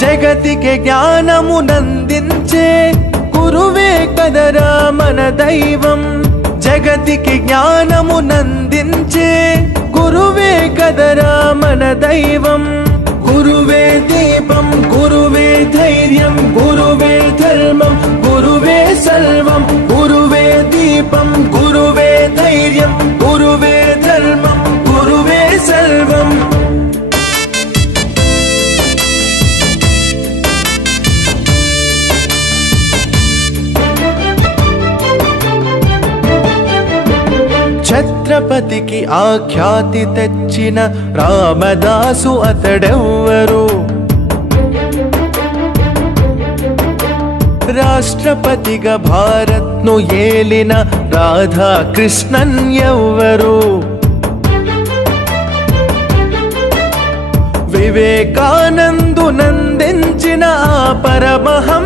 జగతికి జ్ఞానమునందించే గురువే కదరా మన దైవం. జగతికి జ్ఞానమునందించే గురువే కదరా మన దైవం. గురువే దీపం, గురువే ధైర్యం, గురువే ధర్మం, గురువే సర్వం. గురువే దీపం, గురువే ధైర్యం, గురువే ధర్మం, గురువే సర్వం. ఛత్రపతికి ఆఖ్యాతి తెచ్చిన రామదాసు అతడెవ్వరు. రాష్ట్రపతిగా భారత్ను ఏలిన రాధాకృష్ణన్ ఎవ్వరు. వివేకానందునందించిన ఆ పరమహంస